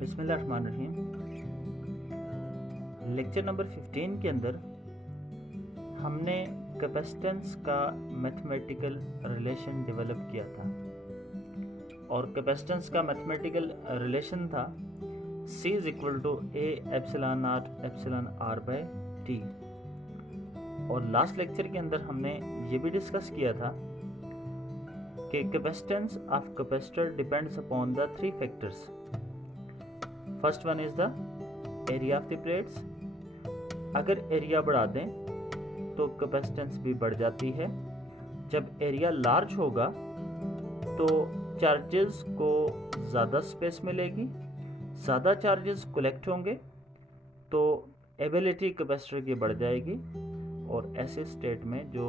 बिस्मिल्लाहिर्रहमानिर्रहीम। Lecture number 15 के अंदर हमने कैपेसिटेंस का मैथमेटिकल रिलेशन डेवलप किया था और कैपेसिटेंस का मैथमेटिकल रिलेशन था C is equal to A epsilon not epsilon R by T। और लास्ट लेक्चर के अंदर हमने ये भी डिस्कस किया था कि capacitance of capacitor depends upon the three factors. First one is the area of the plates. अगर एरिया बढ़ा दें तो कैपेसिटेंस भी बढ़ जाती है। जब एरिया लार्ज होगा तो चार्जेस को ज़्यादा स्पेस मिलेगी, ज़्यादा चार्जेस कलेक्ट होंगे तो एबिलिटी कैपेसिटर की बढ़ जाएगी और ऐसे स्टेट में जो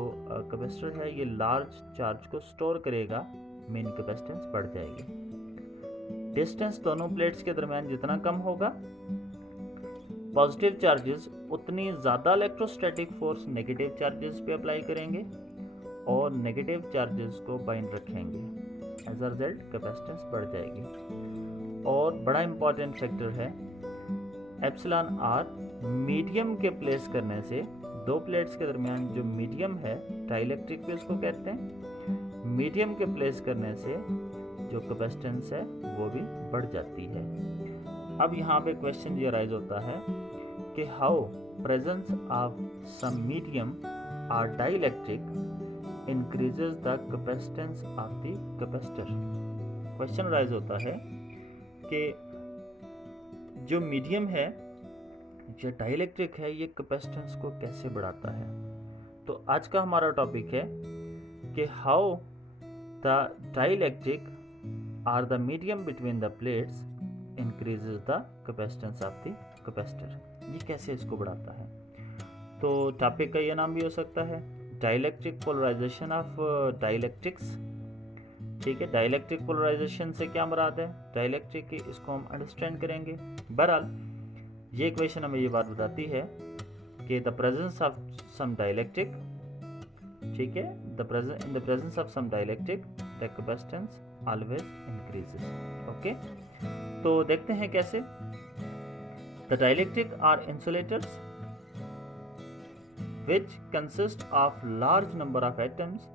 कैपेसिटर है ये लार्ज चार्ज को स्टोर करेगा, मेन कैपेसिटेंस बढ़ जाएगी। डिस्टेंस दोनों प्लेट्स के दरमियान जितना कम होगा, पॉजिटिव चार्जेस उतनी ज़्यादा इलेक्ट्रोस्टैटिक फोर्स नेगेटिव चार्जेस पे अप्लाई करेंगे और नेगेटिव चार्जेस को बाइंड रखेंगे। एज अ रिजल्ट कैपेसिटेंस बढ़ जाएगी। और बड़ा इंपॉर्टेंट फैक्टर है एप्सिलॉन आर। मीडियम के प्लेस करने से दो प्लेट्स के दरमियान जो मीडियम है, डाइलेक्ट्रिक भी उसको कहते हैं, मीडियम के प्लेस करने से जो कैपेसिटेंस है वो भी बढ़ जाती है। अब यहाँ पे क्वेश्चन ये राइज होता है कि how presence of some medium और dielectric increases the capacitance of the capacitor. Question rise होता है कि जो मीडियम है, जो डाइलेक्ट्रिक है, ये कैपेसिटेंस को कैसे बढ़ाता है। तो आज का हमारा टॉपिक है कि how the dielectric or the medium between the plates increases the capacitance of the capacitor। ये कैसे इसको बढ़ाता है। तो टॉपिक का ये नाम भी हो सकता है डाइलेक्ट्रिक पोलराइजेशन ऑफ डाइलेक्ट्रिक्स। ठीक है, डाइलेक्ट्रिक पोलराइजेशन से क्या मुराद है, डाइलेक्ट्रिक की, इसको हम अंडरस्टैंड करेंगे। बहरहाल ये इक्वेशन हमें ये बात बताती है कि the presence of some dielectric, ठीक है, in the presence of some dielectric the capacitance always increases। Okay, तो देखते हैं कैसे। The dielectric are insulators which consist of large number of atoms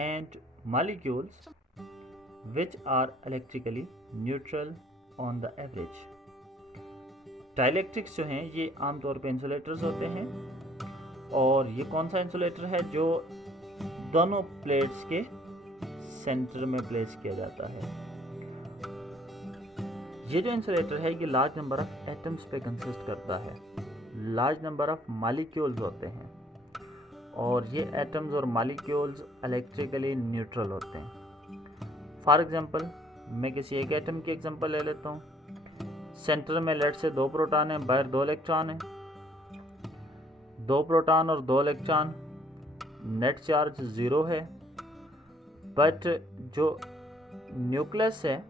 and molecules which are electrically neutral on the average। Dielectrics जो हैं ये आमतौर पे insulators होते हैं और ये कौन सा इंसुलेटर है जो दोनों प्लेट्स के सेंटर में प्लेस किया जाता है। ये जो इंसुलेटर है ये लार्ज नंबर ऑफ एटम्स पे कंसिस्ट करता है, लार्ज नंबर ऑफ मॉलिक्यूल्स होते हैं और ये एटम्स और मॉलिक्यूल्स इलेक्ट्रिकली न्यूट्रल होते हैं। फॉर एग्जांपल मैं किसी एक एटम की एग्जांपल ले लेता हूँ। सेंटर में लेट से 2 प्रोटॉन है, बाहर 2 इलेक्ट्रॉन है। 2 प्रोटॉन और 2 इलेक्ट्रॉन, नेट चार्ज 0 है। बट जो न्यूक्लियस है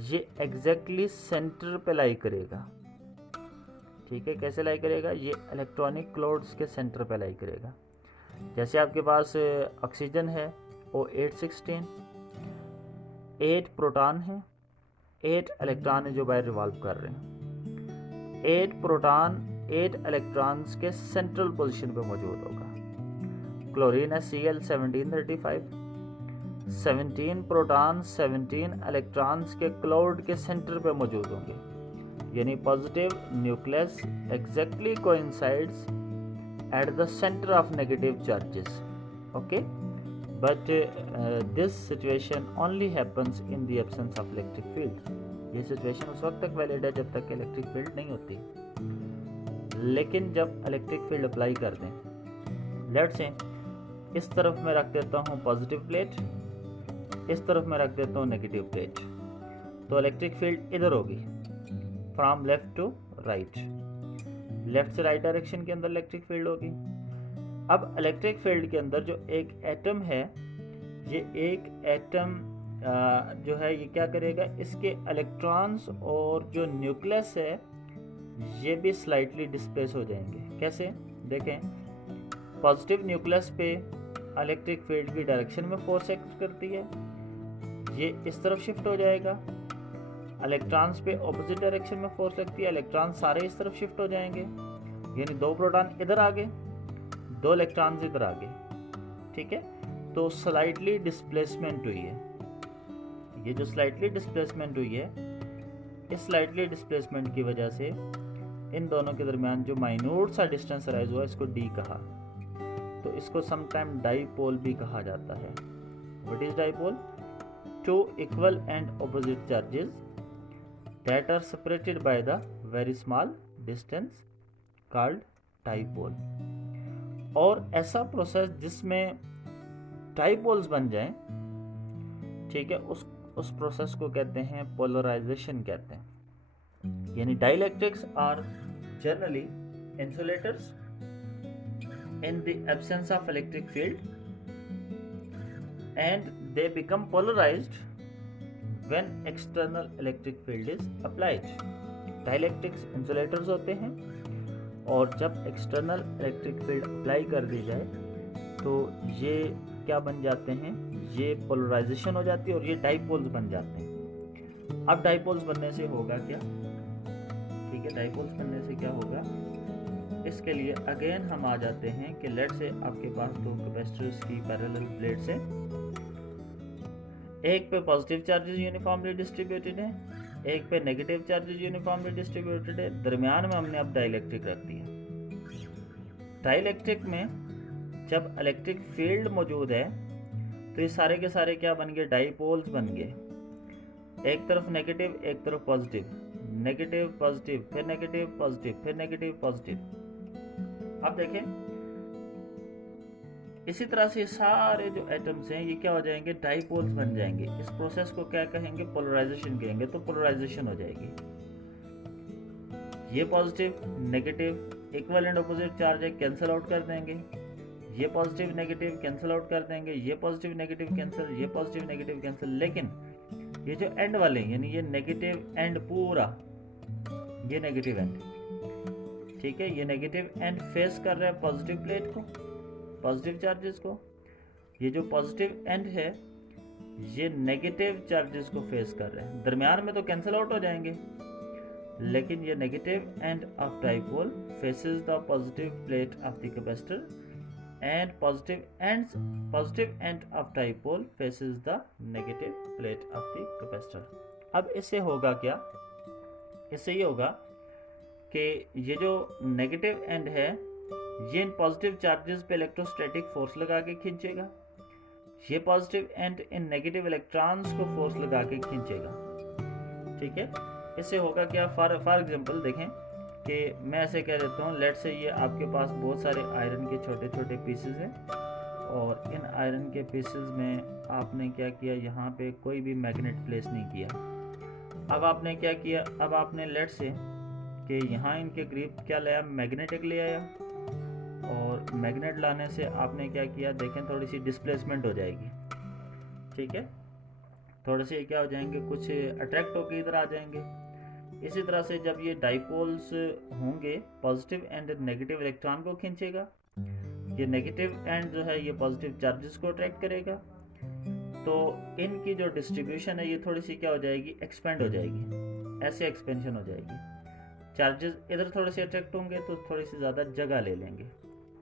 ये एग्जैक्टली सेंटर पे लाई करेगा। ठीक है, कैसे लाई करेगा, ये इलेक्ट्रॉनिक क्लाउड्स के सेंटर पे लाई करेगा। जैसे आपके पास ऑक्सीजन है O816, 8 प्रोटॉन है, 8 इलेक्ट्रॉन है जो बाहर रिवॉल्व कर रहे हैं। 8 प्रोटॉन 8 इलेक्ट्रॉन्स के सेंट्रल पोजीशन पे मौजूद होगा। क्लोरीन है Cl1735, 17 प्रोटॉन 17 इलेक्ट्रॉन्स के क्लाउड के सेंटर पे मौजूद होंगे, यानी positive nucleus exactly coincides at the centre of negative charges. Okay, but this situation only happens in the absence of electric field. ये सिचुएशन उस वक्त तक वैलिड है जब तक इलेक्ट्रिक फील्ड नहीं होती, लेकिन जब इलेक्ट्रिक फील्ड अप्लाई कर दें, लेट्स से इस तरफ मैं रख देता हूँ पॉजिटिव प्लेट, इस तरफ मैं रख देता हूँ नेगेटिव प्लेट, तो इलेक्ट्रिक फील्ड इधर होगी, from left to right, left से राइट डायरेक्शन के अंदर इलेक्ट्रिक फील्ड होगी। अब इलेक्ट्रिक फील्ड के अंदर जो एक एटम है, ये एक एटम जो है ये क्या करेगा, इसके इलेक्ट्रॉन्स और जो न्यूक्लियस है ये भी स्लाइटली डिस्प्लेस हो जाएंगे। कैसे, देखें, पॉजिटिव न्यूक्लियस पे इलेक्ट्रिक फील्ड की डायरेक्शन में फोर्स एक्ट करती है, ये इस तरफ शिफ्ट हो जाएगा इलेक्ट्रॉन्स पे ऑपोजिट डायरेक्शन में फोर्स लगती है, इलेक्ट्रॉन सारे इस तरफ शिफ्ट हो जाएंगे, यानी 2 प्रोटॉन इधर आ गए, 2 इलेक्ट्रॉन्स इधर आ गए, ठीक है। तो स्लाइटली डिस्प्लेसमेंट हुई है, ये जो स्लाइटली डिस्प्लेसमेंट हुई है, इस स्लाइटली डिस्प्लेसमेंट की वजह से इन दोनों के दरमियान जो माइन्यूट सा डिस्टेंस राइज हुआ, इसको डी कहा। तो इसको समटाइम डाइपोल भी कहा जाता है। What is dipole? 2 equal and opposite charges that are separated by the very small distance called dipole. और ऐसा प्रोसेस जिसमें डाइपोल्स बन जाएं, ठीक है, उस प्रोसेस को कहते हैं पोलराइजेशन कहते हैं। यानी dielectrics are generally insulators in the absence of electric field and they become polarized when external electric field is applied. Dielectrics insulators होते हैं और जब external electric field अप्लाई कर दी जाए तो ये क्या बन जाते हैं, ये पोलराइजेशन हो जाती है और ये डाइपोल्स बन जाते हैं। अब डाइपोल्स बनने से होगा क्या, ठीक है, डाइपोल्स बनने से क्या होगा, इसके लिए अगेन हम आ जाते हैं कि लेट से आपके पास 2 कैपेसिटर्स की पैरेलल प्लेट्स हैं, एक पे पॉजिटिव चार्जेस यूनिफॉर्मली डिस्ट्रीब्यूटेड है, एक पे नेगेटिव चार्जेस यूनिफॉर्मली डिस्ट्रीब्यूटेड है, दरमियान में हमने अब डाइलेक्ट्रिक रख दिया। डाइलेक्ट्रिक में जब इलेक्ट्रिक फील्ड मौजूद है तो ये सारे के सारे क्या बन गए, डाइपोल्स बन गए, एक तरफ नेगेटिव एक तरफ पॉजिटिव, नेगेटिव पॉजिटिव, फिर नेगेटिव पॉजिटिव, फिर नेगेटिव पॉजिटिव। अब देखें, इसी तरह से सारे जो एटम्स हैं ये क्या हो जाएंगे, डाइपोल्स बन जाएंगे। इस प्रोसेस को क्या कहेंगे, पोलराइजेशन कहेंगे। तो पोलराइजेशन हो जाएगी, ये positive negative equal and opposite charge है, कैंसिल आउट कर देंगे, ये पॉजिटिव नेगेटिव कैंसिल आउट कर देंगे, ये पॉजिटिव नेगेटिव कैंसिल, ये पॉजिटिव नेगेटिव कैंसिल। लेकिन ये जो एंड वाले यानी ये नेगेटिव एंड पूरा, ये नेगेटिव एंड, ठीक है, ये नेगेटिव एंड फेस कर रहा है पॉजिटिव प्लेट को, पॉजिटिव चार्जेस को। ये जो पॉजिटिव एंड है ये नेगेटिव चार्जेस को फेस कर रहे हैं, दरमियान में तो कैंसिल आउट हो जाएंगे, लेकिन ये negative end of dipole faces the positive plate of the capacitor and positive end of dipole faces the negative plate of the capacitor. अब इससे होगा क्या, इससे ये होगा कि ये जो नेगेटिव एंड है ये इन पॉजिटिव चार्जेस पे इलेक्ट्रोस्टैटिक फोर्स लगा के खींचेगा, ये positive and in negative electrons को फोर्स लगा के खींचेगा, ठीक है। इससे होगा क्या, फॉर एग्जांपल देखें कि मैं ऐसे कह देता हूँ, लेट से ये आपके पास बहुत सारे आयरन के छोटे छोटे पीसेस हैं और इन आयरन के पीसेस में आपने क्या किया, यहाँ पे कोई भी मैग्नेट प्लेस नहीं किया। अब आपने क्या किया, अब आपने लेट से कि यहाँ इनके करीब क्या लाया, मैग्नेटिक ले आया, और मैग्नेट लाने से आपने क्या किया, देखें थोड़ी सी डिस्प्लेसमेंट हो जाएगी, ठीक है, थोड़े से क्या हो जाएंगे, कुछ अट्रैक्ट होकर इधर आ जाएंगे। इसी तरह से जब ये डाइपोल्स होंगे पॉजिटिव एंड नेगेटिव इलेक्ट्रॉन को खींचेगा, ये नेगेटिव एंड जो है ये पॉजिटिव चार्जेस को अट्रैक्ट करेगा, तो इनकी जो डिस्ट्रीब्यूशन है ये थोड़ी सी क्या हो जाएगी, एक्सपेंड हो जाएगी, ऐसे एक्सपेंशन हो जाएगी। चार्जेस इधर थोड़े से अट्रैक्ट होंगे तो थोड़ी सी ज़्यादा जगह ले लेंगे,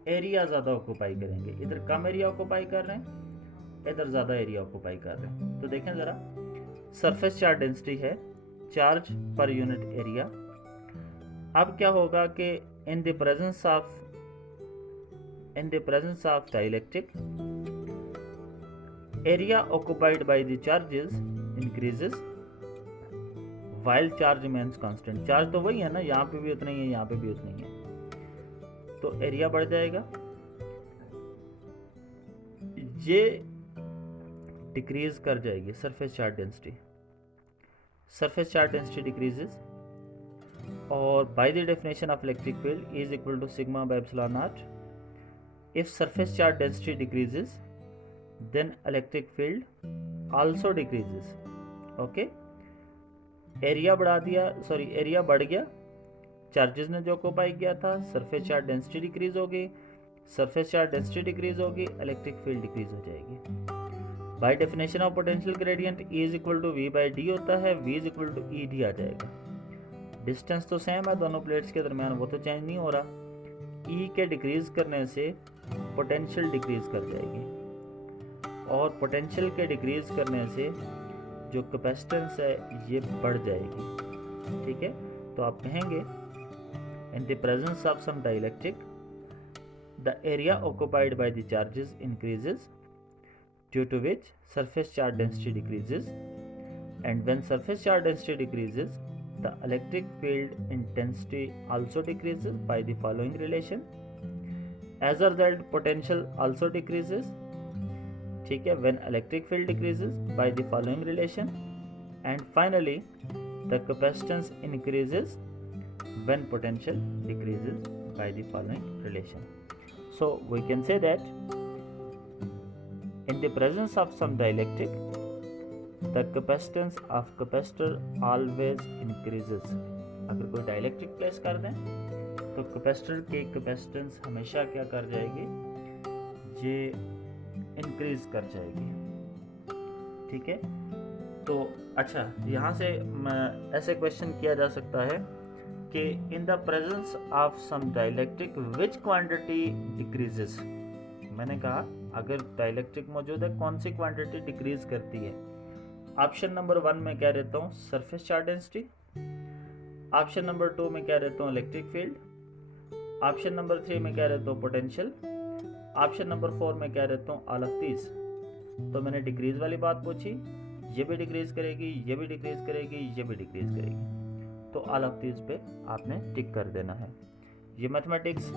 एरिया ज़्यादा ऑक्यूपाई करेंगे, इधर कम एरिया ऑक्यूपाई कर रहे हैं, इधर ज़्यादा एरिया ऑक्यूपाई कर रहे हैं। तो देखें ज़रा, सरफेस चार्ज डेंसिटी है चार्ज पर यूनिट एरिया। अब क्या होगा कि in the presence of dielectric area occupied by the charges increases while charge remains constant. Charge तो वही है ना, यहाँ पे भी उतना ही है, यहाँ पे भी उतना ही है, तो एरिया बढ़ जाएगा। ये डिक्रीज कर जाएगी surface charge density, surface charge density decreases, or by the definition of electric field is equal to sigma by epsilon naught. If surface charge density decreases, then electric field also decreases. Okay, area बढ़ा दिया, sorry area बढ़ गया, charges ने जो occupy किया था, surface charge density decrease हो गई, सरफेस चार्ज डेंसिटी डिक्रीज होगी, इलेक्ट्रिक फील्ड डिक्रीज हो जाएगी। By definition of potential gradient E is equal to V by D होता है, V is equal to E D आ जाएगा। डिस्टेंस तो सेम है दोनों प्लेट्स के दरमियान, वो तो चेंज नहीं हो रहा। E के डिक्रीज करने से पोटेंशियल डिक्रीज कर जाएगी, और पोटेंशियल के डिक्रीज करने से जो कैपेसिटेंस है ये बढ़ जाएगी। ठीक है, तो आप कहेंगे in the presence of some dielectric the area occupied by the charges increases due to which surface charge density decreases, and when surface charge density decreases the electric field intensity also decreases by the following relation. As a result potential also decreases, ठीक है, when electric field decreases by the following relation, and finally the capacitance increases when potential decreases by the following relation. So we can say that in the presence of some dielectric the capacitance of capacitor always increases। अगर कोई dielectric place कर दें तो capacitor की capacitance हमेशा क्या कर जाएगी, ये इंक्रीज कर जाएगी। ठीक है, तो अच्छा यहाँ से ऐसे क्वेश्चन किया जा सकता है कि in the presence of some dielectric which quantity decreases. मैंने कहा अगर डाइलेक्ट्रिक मौजूद है कौन सी क्वांटिटी डिक्रीज करती है। ऑप्शन नंबर 1 में क्या रहता हूँ, surface charge density. Option number 2 में क्या रहता हूँ, इलेक्ट्रिक फील्ड। ऑप्शन नंबर 3 में क्या रहता हूँ, पोटेंशियल। ऑप्शन नंबर 4 में क्या रहता हूँ, ऑल ऑफ दीज। तो मैंने डिक्रीज वाली बात पूछी, ये भी डिक्रीज करेगी, ये भी डिक्रीज करेगी, ये भी डिक्रीज करेगी, तो ऑल ऑफ दीज पे आपने टिक कर देना है। ये मैथमेटिक्स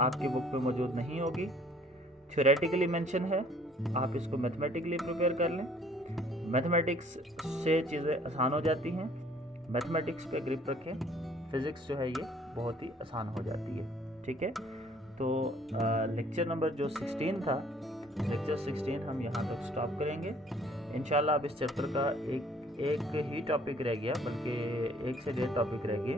आपकी बुक पे मौजूद नहीं होगी, थ्योरेटिकली मेंशन है, आप इसको मैथमेटिकली प्रिपेयर कर लें। मैथमेटिक्स से चीज़ें आसान हो जाती हैं, मैथमेटिक्स पे ग्रिप रखें, फिज़िक्स जो है ये बहुत ही आसान हो जाती है। ठीक है, तो लेक्चर नंबर जो 16 था, लेक्चर 16 हम यहाँ तक स्टॉप करेंगे। इंशाल्लाह अब इस चैप्टर का एक ही टॉपिक रह गया, बल्कि 1 से 1.5 टॉपिक रह गए,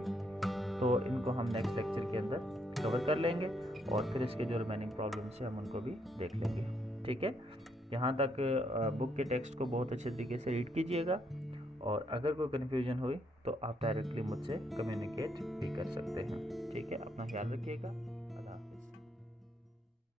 तो इनको हम नेक्स्ट लेक्चर के अंदर कवर कर लेंगे, और फिर इसके जो रिमेनिंग प्रॉब्लम्स हैं हम उनको भी देख लेंगे। ठीक है, यहाँ तक बुक के टेक्स्ट को बहुत अच्छे तरीके से रीड कीजिएगा, और अगर कोई कन्फ्यूजन हुई तो आप डायरेक्टली मुझसे कम्युनिकेट भी कर सकते हैं। ठीक है, अपना ख्याल रखिएगा।